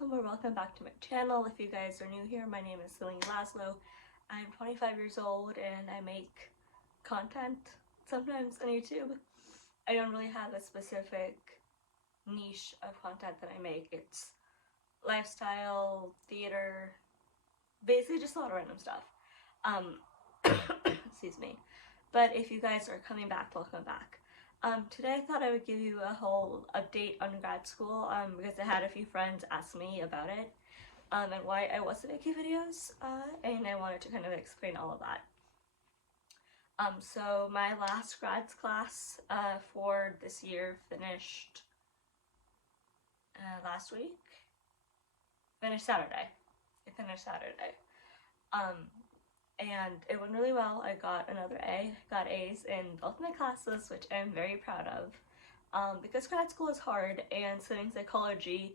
welcome or welcome back to my channel. If you guys are new here, my name is Selene László. I'm 25 years old and I make content sometimes on YouTube. I don't really have a specific niche of content that I make. It's lifestyle, theater, basically just a lot of random stuff. Excuse me. But if you guys are coming back, welcome back. Today I thought I would give you a whole update on grad school because I had a few friends ask me about it and why I wasn't making videos and I wanted to kind of explain all of that. So my last grad class for this year finished last week. Finished Saturday. It finished Saturday. And it went really well. I got another A, got A's in both my classes, which I'm very proud of, because grad school is hard and studying psychology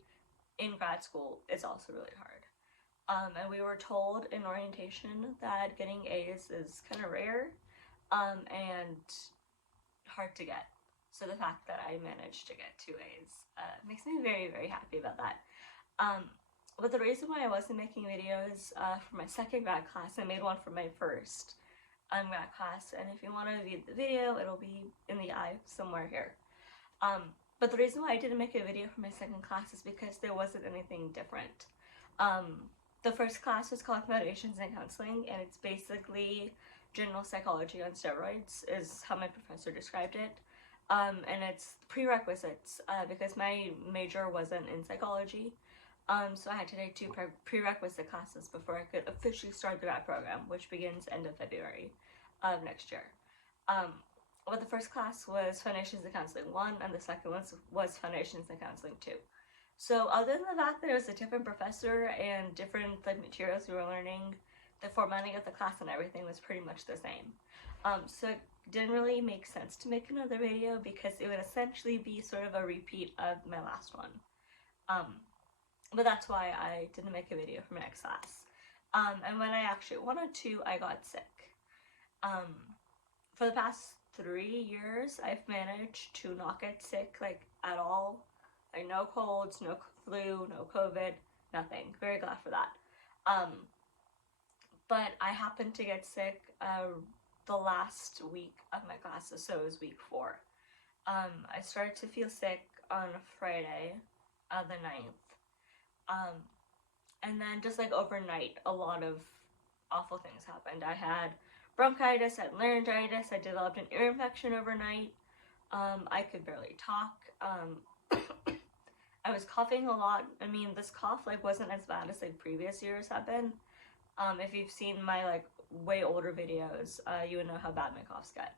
in grad school is also really hard. And we were told in orientation that getting A's is kind of rare and hard to get. So the fact that I managed to get 2 A's makes me very, very happy about that. But the reason why I wasn't making videos for my second grad class, I made one for my first grad class, and if you want to view the video, it'll be in the eye somewhere here. But the reason why I didn't make a video for my second class is because there wasn't anything different. The first class was called Foundations in Counseling, and it's basically general psychology on steroids, is how my professor described it. And it's prerequisites, because my major wasn't in psychology. So I had to take 2 prerequisite classes before I could officially start the grad program, which begins end of February of next year. But the first class was Foundations in Counseling 1, and the second one was Foundations in Counseling 2. So other than the fact that it was a different professor and different materials we were learning, the formatting of the class and everything was pretty much the same. So it didn't really make sense to make another video because it would essentially be sort of a repeat of my last one. But that's why I didn't make a video for my next class. And when I actually wanted to, I got sick. For the past 3 years, I've managed to not get sick, like, at all. Like, no colds, no flu, no COVID, nothing. Very glad for that. But I happened to get sick the last week of my classes, so it was week 4. I started to feel sick on Friday, the 9th. And then just like overnight, a lot of awful things happened. I had bronchitis, I had laryngitis, I developed an ear infection overnight. I could barely talk. I was coughing a lot. I mean, this cough like wasn't as bad as like previous years have been. If you've seen my like way older videos, you would know how bad my coughs get.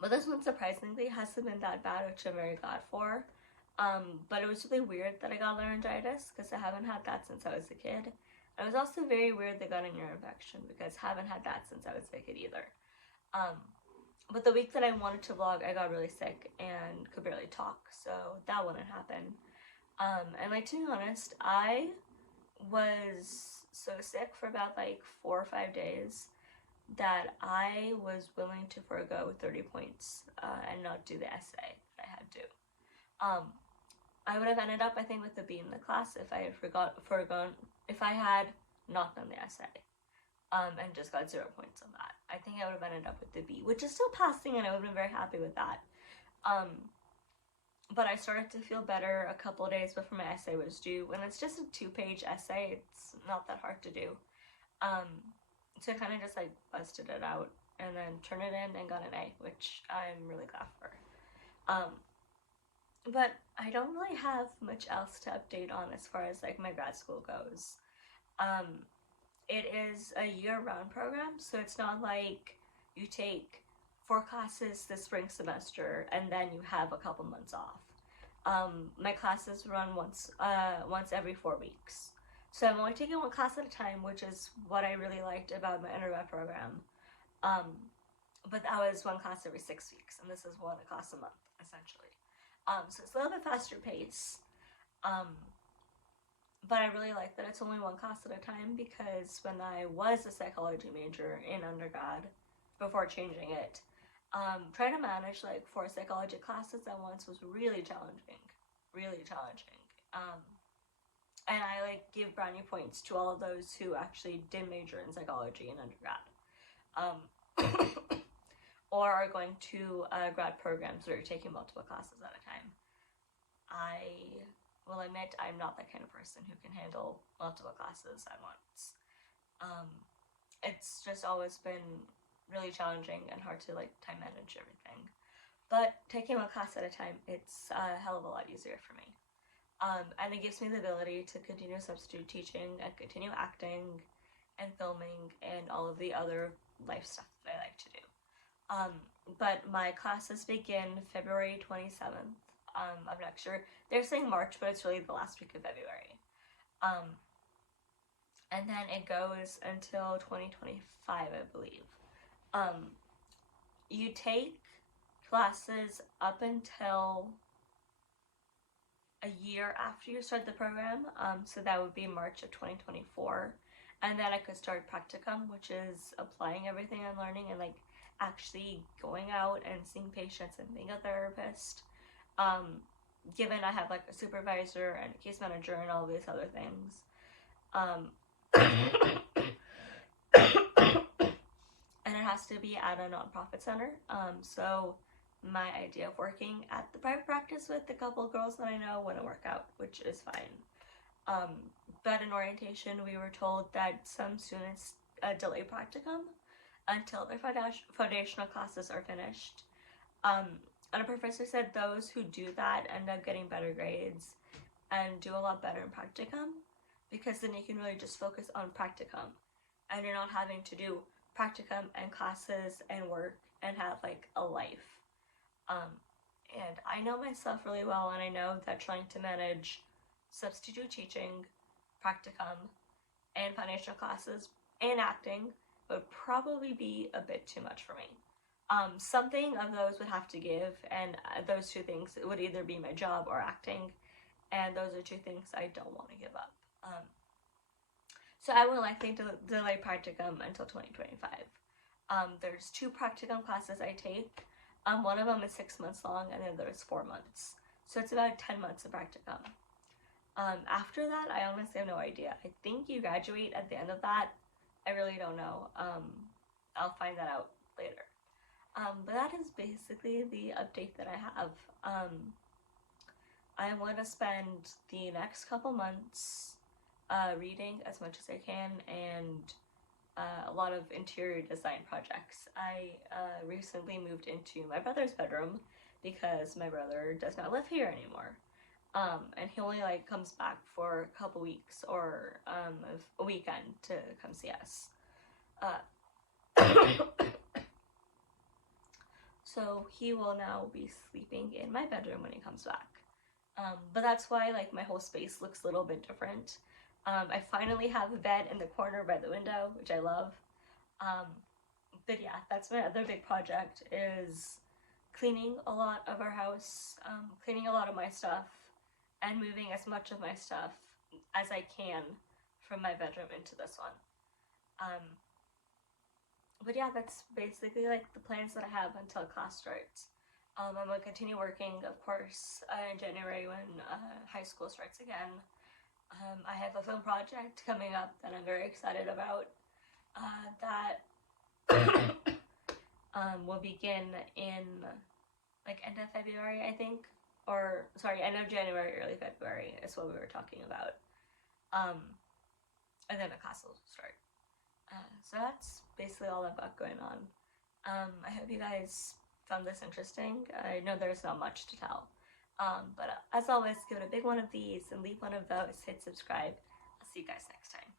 But this one surprisingly hasn't been that bad, which I'm very glad for. But it was really weird that I got laryngitis because I haven't had that since I was a kid. And it was also very weird that I got an ear infection because I haven't had that since I was a kid either. But the week that I wanted to vlog, I got really sick and could barely talk, so that wouldn't happen. And like, to be honest, I was so sick for about like 4 or 5 days that I was willing to forego 30 points and not do the essay that I had to. I would have ended up, I think, with a B in the class if I had if I had not done the essay, and just got 0 points on that. I think I would have ended up with the B, which is still passing, and I would have been very happy with that. But I started to feel better a couple days before my essay was due, and it's just a 2-page essay. It's not that hard to do. So I kind of just like busted it out and then turned it in and got an A, which I'm really glad for. But I don't really have much else to update on as far as like my grad school goes. It is a year-round program, so it's not like you take 4 classes this spring semester and then you have a couple months off. My classes run once every 4 weeks. So I'm only taking 1 class at a time, which is what I really liked about my undergrad program. But that was 1 class every 6 weeks, and this is 1 class a month, essentially. So it's a little bit faster pace, but I really like that it's only 1 class at a time because when I was a psychology major in undergrad, before changing it, trying to manage like 4 psychology classes at once was really challenging, And I like give brownie points to all of those who actually did major in psychology in undergrad, or are going to grad programs where you're taking multiple classes at a time. I will admit I'm not that kind of person who can handle multiple classes at once. It's just always been really challenging and hard to like time manage everything. But taking one class at a time, it's a hell of a lot easier for me. And it gives me the ability to continue substitute teaching and continue acting and filming and all of the other life stuff that I like to do. But my classes begin February 27th of next year. They're saying March, but it's really the last week of February. And then it goes until 2025, I believe. You take classes up until a year after you start the program, so that would be March of 2024, and then I could start practicum, which is applying everything I'm learning and like actually going out and seeing patients and being a therapist, given I have like a supervisor and a case manager and all these other things. And it has to be at a nonprofit center, so my idea of working at the private practice with a couple girls that I know wouldn't work out, which is fine. But in orientation, we were told that some students delay practicum until their foundational classes are finished. And a professor said those who do that end up getting better grades and do a lot better in practicum, because then you can really just focus on practicum and you're not having to do practicum and classes and work and have like a life. And I know myself really well, and I know that trying to manage substitute teaching, practicum, and foundational classes, and acting would probably be a bit too much for me. Something of those would have to give, and those two things would either be my job or acting, and those are two things I don't want to give up. So I would likely delay practicum until 2025. There's 2 practicum classes I take. One of them is 6 months long, and then there's 4 months. So it's about 10 months of practicum. After that, I honestly have no idea. I think you graduate at the end of that. I really don't know. I'll find that out later. But that is basically the update that I have. I'm going to spend the next couple months reading as much as I can, and a lot of interior design projects. I recently moved into my brother's bedroom because my brother does not live here anymore. And he only like comes back for a couple weeks or a weekend to come see us. So he will now be sleeping in my bedroom when he comes back. But that's why like my whole space looks a little bit different. I finally have a bed in the corner by the window, which I love. But yeah, that's my other big project, is cleaning a lot of our house, cleaning a lot of my stuff, and moving as much of my stuff as I can from my bedroom into this one. But yeah, that's basically like the plans that I have until class starts. I'm going to continue working, of course, in January when high school starts again. I have a film project coming up that I'm very excited about that will begin in like end of February, I think, or sorry, end of January, early February is what we were talking about. And then the class will start. So that's basically all I've got going on. I hope you guys found this interesting. I know there's not much to tell. But as always, give it a big one of these and leave one of those, hit subscribe. I'll see you guys next time.